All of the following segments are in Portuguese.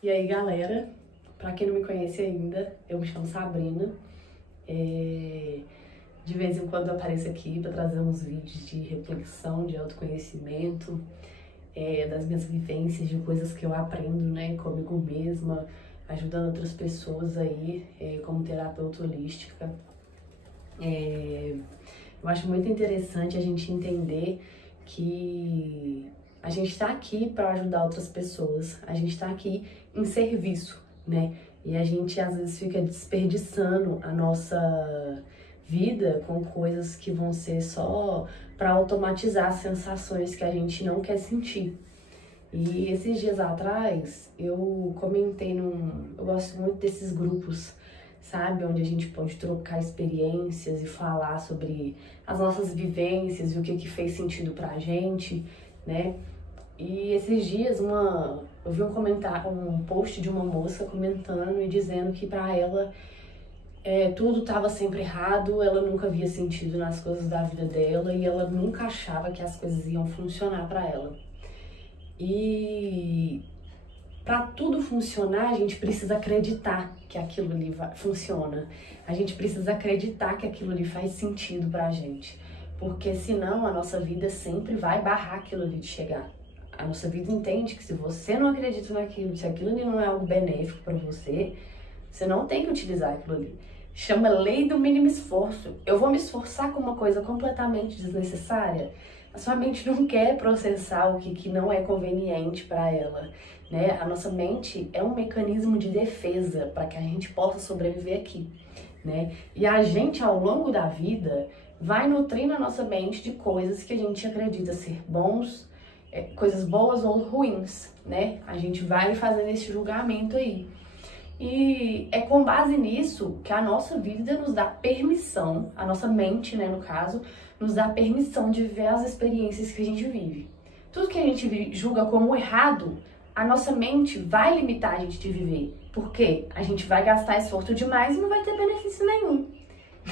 E aí, galera, pra quem não me conhece ainda, eu me chamo Sabrina. De vez em quando eu apareço aqui para trazer uns vídeos de reflexão, de autoconhecimento, das minhas vivências, de coisas que eu aprendo, né, comigo mesma, ajudando outras pessoas aí, como terapeuta holística. Eu acho muito interessante a gente entender que a gente está aqui para ajudar outras pessoas, a gente está aqui em serviço, né? E a gente às vezes fica desperdiçando a nossa vida com coisas que vão ser só para automatizar sensações que a gente não quer sentir. E esses dias atrás eu comentei eu gosto muito desses grupos, sabe? Onde a gente pode trocar experiências e falar sobre as nossas vivências e o que fez sentido pra gente, né? E esses dias eu vi um post de uma moça comentando e dizendo que pra ela tudo estava sempre errado, ela nunca via sentido nas coisas da vida dela e ela nunca achava que as coisas iam funcionar pra ela. E para tudo funcionar, a gente precisa acreditar que aquilo ali funciona. A gente precisa acreditar que aquilo ali faz sentido pra gente. Porque senão a nossa vida sempre vai barrar aquilo ali de chegar. A nossa vida entende que se você não acredita naquilo, se aquilo ali não é algo benéfico para você, você não tem que utilizar aquilo ali. Chama lei do mínimo esforço. Eu vou me esforçar com uma coisa completamente desnecessária? A sua mente não quer processar o que não é conveniente para ela, né? A nossa mente é um mecanismo de defesa para que a gente possa sobreviver aqui, né? E a gente, ao longo da vida, vai nutrindo a nossa mente de coisas que a gente acredita ser coisas boas ou ruins, né? A gente vai fazendo esse julgamento aí. E é com base nisso que a nossa vida nos dá permissão, a nossa mente, né, no caso, nos dá permissão de viver as experiências que a gente vive. Tudo que a gente julga como errado, a nossa mente vai limitar a gente de viver. Por quê? A gente vai gastar esforço demais e não vai ter benefício nenhum,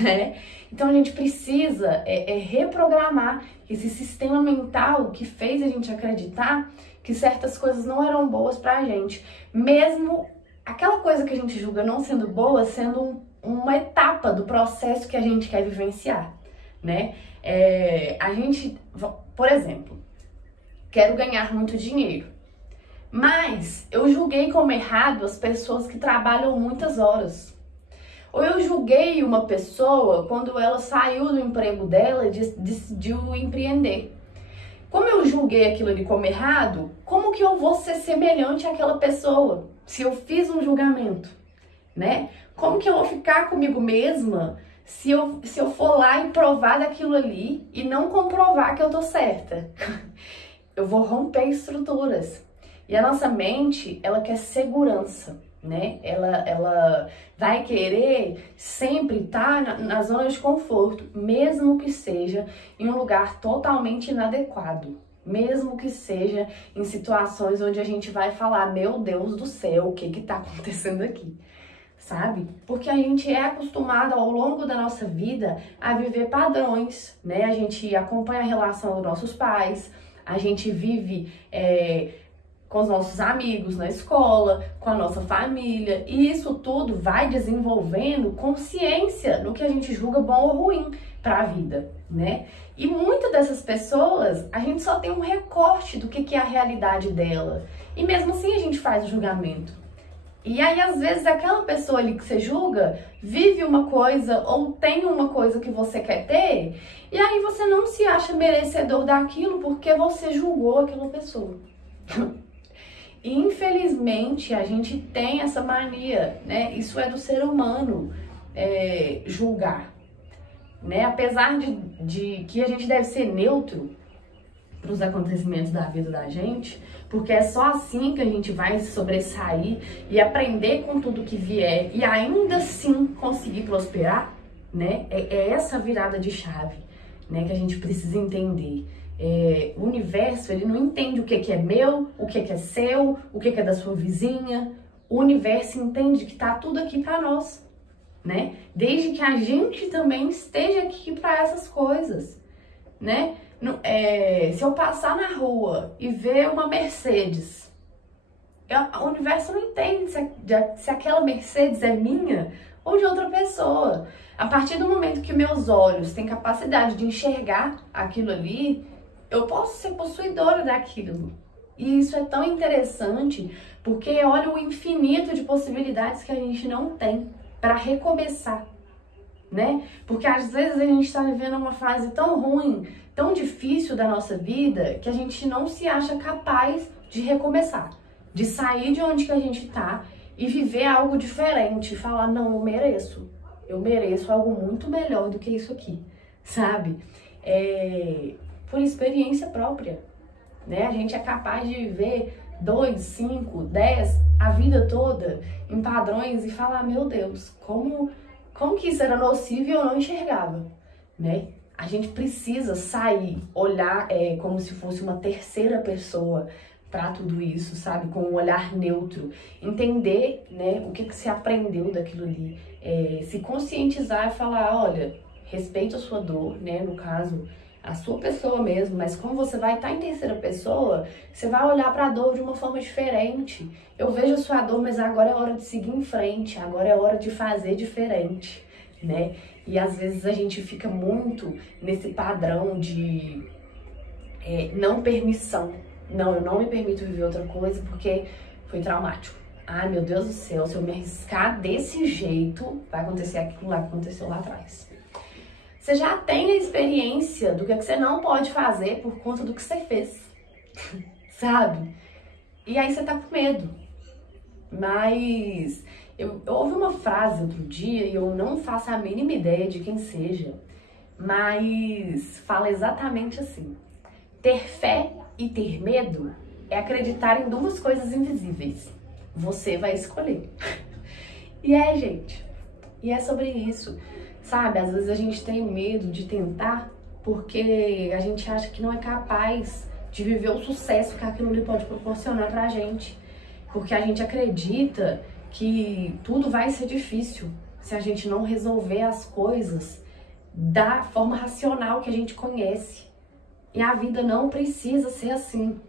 né? Então a gente precisa reprogramar esse sistema mental que fez a gente acreditar que certas coisas não eram boas pra gente, mesmo aquela coisa que a gente julga não sendo boa, sendo uma etapa do processo que a gente quer vivenciar, né? A gente, por exemplo, quero ganhar muito dinheiro, mas eu julguei como errado as pessoas que trabalham muitas horas. Ou eu julguei uma pessoa quando ela saiu do emprego dela e decidiu empreender. Como eu julguei aquilo ali como errado, como que eu vou ser semelhante àquela pessoa se eu fiz um julgamento, né? Como que eu vou ficar comigo mesma se eu for lá e provar daquilo ali e não comprovar que eu tô certa? Eu vou romper estruturas. E a nossa mente, ela quer segurança, né? Ela vai querer sempre estar na zona de conforto, mesmo que seja em um lugar totalmente inadequado. Mesmo que seja em situações onde a gente vai falar, meu Deus do céu, o que tá acontecendo aqui? Sabe? Porque a gente é acostumado ao longo da nossa vida a viver padrões, né? A gente acompanha a relação dos nossos pais, a gente vive com os nossos amigos na escola, com a nossa família, e isso tudo vai desenvolvendo consciência no que a gente julga bom ou ruim para a vida, né? E muitas dessas pessoas, a gente só tem um recorte do que é a realidade dela, e mesmo assim a gente faz o julgamento. E aí, às vezes, aquela pessoa ali que você julga vive uma coisa ou tem uma coisa que você quer ter, e aí você não se acha merecedor daquilo porque você julgou aquela pessoa. E, infelizmente, a gente tem essa mania, né? Isso é do ser humano, julgar, né? Apesar de que a gente deve ser neutro para os acontecimentos da vida da gente, porque é só assim que a gente vai se sobressair e aprender com tudo que vier e ainda assim conseguir prosperar, né? É essa virada de chave, né, que a gente precisa entender. O universo, ele não entende o que é meu, o que é seu, o que é da sua vizinha. O universo entende que tá tudo aqui para nós, né? Desde que a gente também esteja aqui para essas coisas, né? Se eu passar na rua e ver uma Mercedes, O universo não entende se aquela Mercedes é minha ou de outra pessoa. A partir do momento que meus olhos têm capacidade de enxergar aquilo ali, eu posso ser possuidora daquilo. E isso é tão interessante porque olha o infinito de possibilidades que a gente não tem para recomeçar, né? Porque às vezes a gente está vivendo uma fase tão ruim, tão difícil da nossa vida, que a gente não se acha capaz de recomeçar, de sair de onde que a gente tá e viver algo diferente, e falar, não, eu mereço algo muito melhor do que isso aqui, sabe? Por experiência própria, né? A gente é capaz de viver 2, 5, 10, a vida toda em padrões e falar, meu Deus, como que isso era nocivo e eu não enxergava, né? A gente precisa sair, olhar como se fosse uma terceira pessoa para tudo isso, sabe? Com um olhar neutro, entender, né, o que se aprendeu daquilo ali, se conscientizar e falar, olha, respeito a sua dor, né, no caso, a sua pessoa mesmo, mas como você vai estar em terceira pessoa, você vai olhar para a dor de uma forma diferente. Eu vejo a sua dor, mas agora é hora de seguir em frente, agora é hora de fazer diferente, né? E às vezes a gente fica muito nesse padrão de não permissão. Não, eu não me permito viver outra coisa porque foi traumático. Ai, meu Deus do céu, se eu me arriscar desse jeito, vai acontecer aquilo lá que aconteceu lá atrás. Você já tem a experiência do que você não pode fazer por conta do que você fez, sabe? E aí você tá com medo. Mas eu ouvi uma frase outro dia e eu não faço a mínima ideia de quem seja, mas fala exatamente assim: ter fé e ter medo é acreditar em duas coisas invisíveis. Você vai escolher. E gente, e é sobre isso. Sabe, às vezes a gente tem medo de tentar porque a gente acha que não é capaz de viver o sucesso que aquilo ali pode proporcionar pra gente. Porque a gente acredita que tudo vai ser difícil se a gente não resolver as coisas da forma racional que a gente conhece. E a vida não precisa ser assim.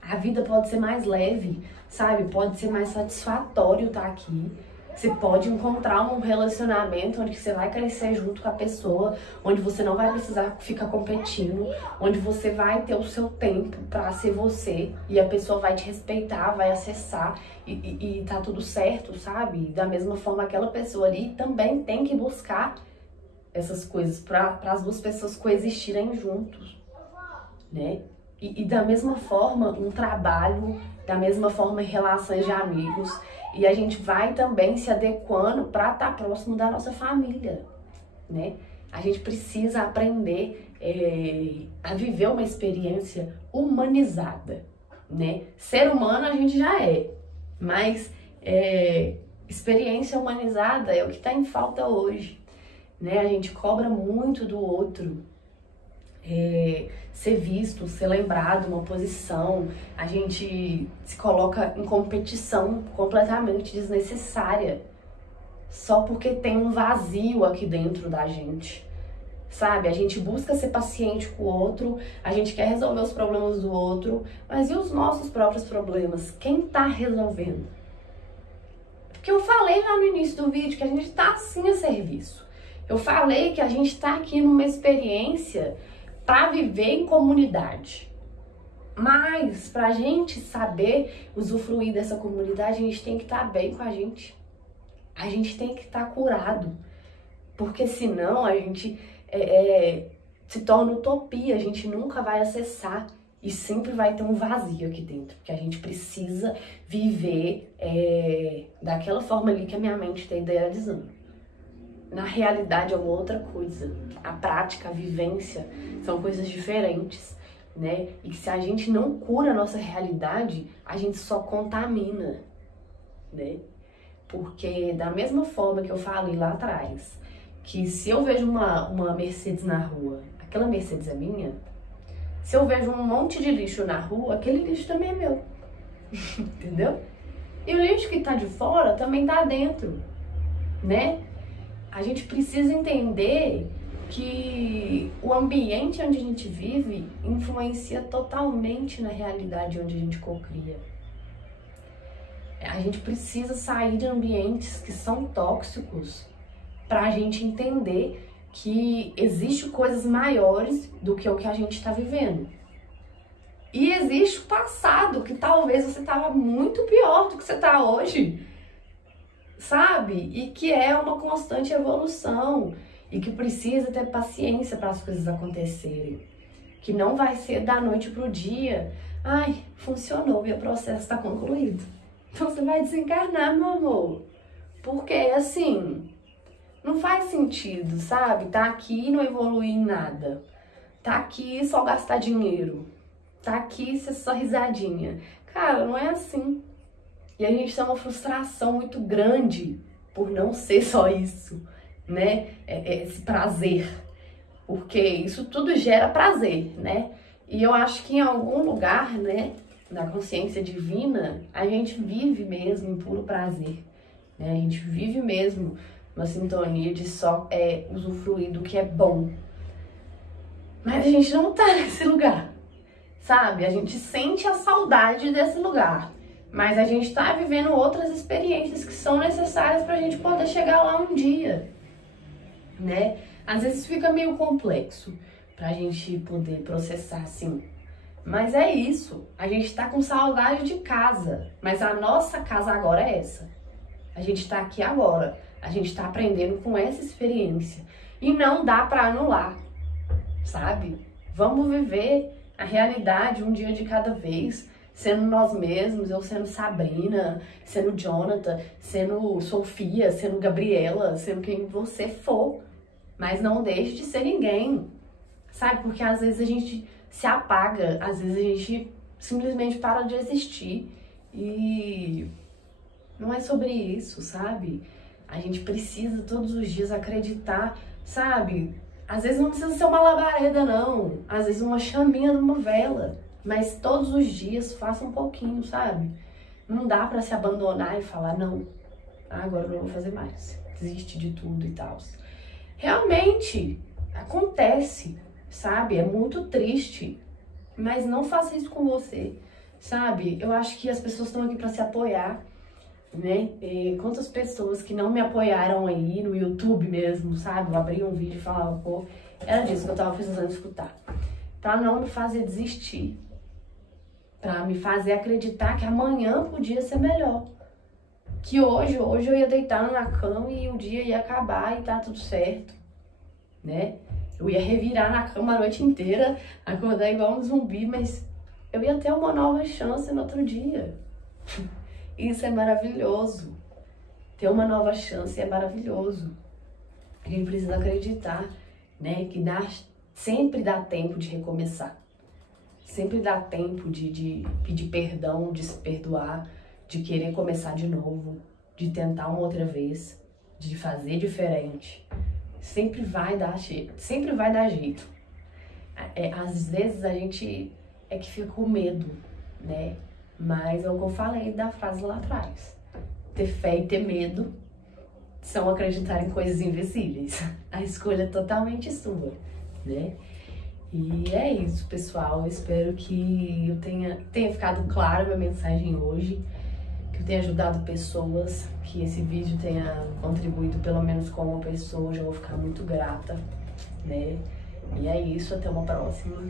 A vida pode ser mais leve, sabe? Pode ser mais satisfatório estar aqui. Você pode encontrar um relacionamento onde você vai crescer junto com a pessoa, onde você não vai precisar ficar competindo, onde você vai ter o seu tempo pra ser você e a pessoa vai te respeitar, vai acessar e tá tudo certo, sabe? Da mesma forma, aquela pessoa ali também tem que buscar essas coisas para as duas pessoas coexistirem juntos, né? E da mesma forma, um trabalho, da mesma forma, em relações de amigos. E a gente vai também se adequando para estar próximo da nossa família, né? A gente precisa aprender a viver uma experiência humanizada, né? Ser humano a gente já é, mas experiência humanizada é o que está em falta hoje, né? A gente cobra muito do outro. Ser visto, ser lembrado, uma posição, a gente se coloca em competição completamente desnecessária, só porque tem um vazio aqui dentro da gente, sabe? A gente busca ser paciente com o outro, a gente quer resolver os problemas do outro, mas e os nossos próprios problemas? Quem tá resolvendo? Porque eu falei lá no início do vídeo que a gente tá sim a serviço. Eu falei que a gente tá aqui numa experiência para viver em comunidade. Mas para a gente saber usufruir dessa comunidade, a gente tem que estar bem com a gente. A gente tem que estar curado. Porque senão a gente se torna utopia, a gente nunca vai acessar e sempre vai ter um vazio aqui dentro. Porque a gente precisa viver daquela forma ali que a minha mente está idealizando. Na realidade é uma outra coisa. A prática, a vivência são coisas diferentes, né? E que se a gente não cura a nossa realidade, a gente só contamina, né? Porque da mesma forma que eu falei lá atrás, que se eu vejo uma Mercedes na rua, aquela Mercedes é minha. Se eu vejo um monte de lixo na rua, aquele lixo também é meu. Entendeu? E o lixo que tá de fora também tá dentro, né? A gente precisa entender que o ambiente onde a gente vive influencia totalmente na realidade onde a gente cocria. A gente precisa sair de ambientes que são tóxicos para a gente entender que existem coisas maiores do que o que a gente está vivendo. E existe o passado, que talvez você estava muito pior do que você está hoje, sabe? E que é uma constante evolução e que precisa ter paciência para as coisas acontecerem. Que não vai ser da noite pro dia. Ai, funcionou e o processo está concluído. Então você vai desencarnar, meu amor. Porque, assim, não faz sentido, sabe? Tá aqui e não evoluir em nada. Tá aqui e só gastar dinheiro. Tá aqui e ser só risadinha. Cara, não é assim. E a gente tem uma frustração muito grande por não ser só isso, né? Esse prazer. Porque isso tudo gera prazer, né? E eu acho que em algum lugar, né, na consciência divina, a gente vive mesmo em puro prazer, né? A gente vive mesmo uma sintonia de só usufruir do que é bom. Mas a gente não tá nesse lugar, sabe? A gente sente a saudade desse lugar, mas a gente tá vivendo outras experiências que são necessárias pra gente poder chegar lá um dia, né? Às vezes fica meio complexo pra gente poder processar assim. Mas é isso, a gente tá com saudade de casa, mas a nossa casa agora é essa. A gente tá aqui agora, a gente tá aprendendo com essa experiência. E não dá pra anular, sabe? Vamos viver a realidade um dia de cada vez, sendo nós mesmos, eu sendo Sabrina, sendo Jonathan, sendo Sofia, sendo Gabriela, sendo quem você for. Mas não deixe de ser ninguém, sabe? Porque às vezes a gente se apaga, às vezes a gente simplesmente para de existir. E não é sobre isso, sabe? A gente precisa todos os dias acreditar, sabe? Às vezes não precisa ser uma labareda, não. Às vezes uma chaminha numa vela. Mas todos os dias faça um pouquinho, sabe? Não dá pra se abandonar e falar, não, agora eu não vou fazer mais. Desiste de tudo e tal. Realmente, acontece, sabe? É muito triste, mas não faça isso com você, sabe? Eu acho que as pessoas estão aqui para se apoiar, né? Quantas pessoas que não me apoiaram aí no YouTube mesmo, sabe? Eu abri um vídeo e falava, pô, era disso que eu tava precisando escutar. Pra não me fazer desistir, pra me fazer acreditar que amanhã podia ser melhor. Que hoje eu ia deitar na cama e o dia ia acabar e tá tudo certo, né? Eu ia revirar na cama a noite inteira, acordar igual um zumbi, mas eu ia ter uma nova chance no outro dia. Isso é maravilhoso. Ter uma nova chance é maravilhoso. A gente precisa acreditar, né? Que sempre dá tempo de recomeçar. Sempre dá tempo de pedir perdão, de se perdoar, de querer começar de novo, de tentar uma outra vez, de fazer diferente. Sempre vai dar jeito. Às vezes a gente é que fica com medo, né? Mas é o que eu falei da frase lá atrás. Ter fé e ter medo são acreditar em coisas invisíveis. A escolha é totalmente sua, né? E é isso, pessoal. Eu espero que eu tenha ficado clara a minha mensagem hoje, que eu tenha ajudado pessoas, que esse vídeo tenha contribuído pelo menos com uma pessoa. Eu já vou ficar muito grata, né? E é isso, até uma próxima.